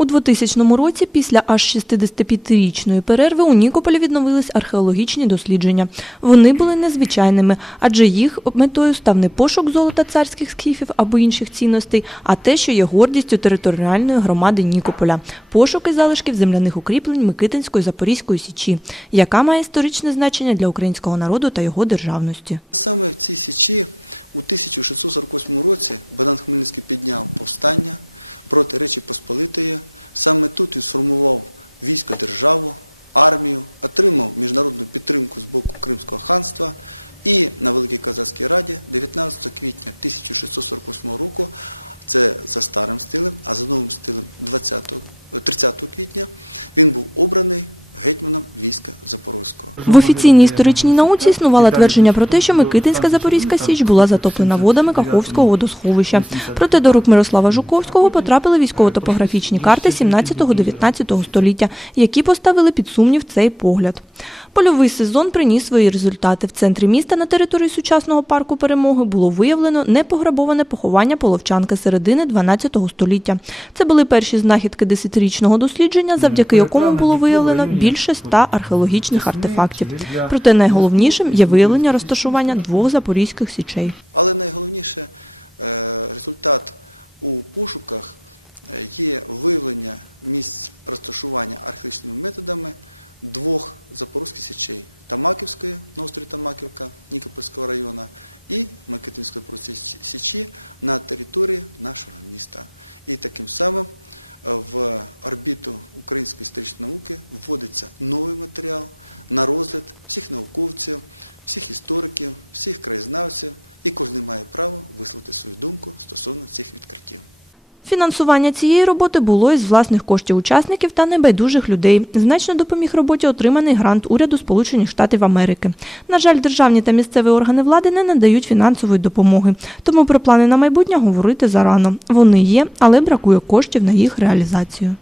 У 2000 році, після аж 65-річної перерви, у Нікополі відновились археологічні дослідження. Вони були незвичайними, адже їх метою став не пошук золота царських скіфів або інших цінностей, а те, що є гордістю територіальної громади Нікополя – пошуки залишків земляних укріплень Микитинської Запорізької січі, яка має історичне значення для українського народу та його державності. Саме в цій січі у 1648 році Богдан Хмельницький підняв повстання проти Речі Посполитої. Саме тут він сформував військо державу, армію, отримав міжнародну підтримку з боку Кримського ханства. І на Великій Казацькій Раді 19 квітня 1648 року, це за старим стилем, а за новим стилем 20, 30 квітня, він був обраний гетьманом війська Запорозького. В офіційній історичній науці існувало твердження про те, що Микитинська Запорізька Січ була затоплена водами Каховського водосховища. Проте до рук Мирослава Жуковського потрапили військово-топографічні карти 17-19 століття, які поставили під сумнів цей погляд. Польовий сезон приніс свої результати. В центрі міста на території сучасного парку перемоги було виявлено непограбоване поховання половчанки середини 12 століття. Це були перші знахідки десятирічного дослідження, завдяки якому було виявлено більше ста археологічних артефактів. Проте найголовнішим є виявлення розташування двох запорізьких січей. Але найголовніше е, результат у пошуках е, є виявлення місць розташування археологічними методами двох запорізьких січей Тамаківської на острові Тамаківка Нікопольського району і Микитинської січі на території нашого міста. І таким самим в орбіту української історичної науки вводиться новий матеріал на розгляд всіх науковців, всіх істориків, всіх краєзнавців, і кожен має право висловити свою думку стосовно цих відкриттів. Фінансування цієї роботи було із власних коштів учасників та небайдужих людей. Значно допоміг роботі отриманий грант уряду Сполучених Штатів Америки. На жаль, державні та місцеві органи влади не надають фінансової допомоги. Тому про плани на майбутнє говорити зарано. Вони є, але бракує коштів на їх реалізацію.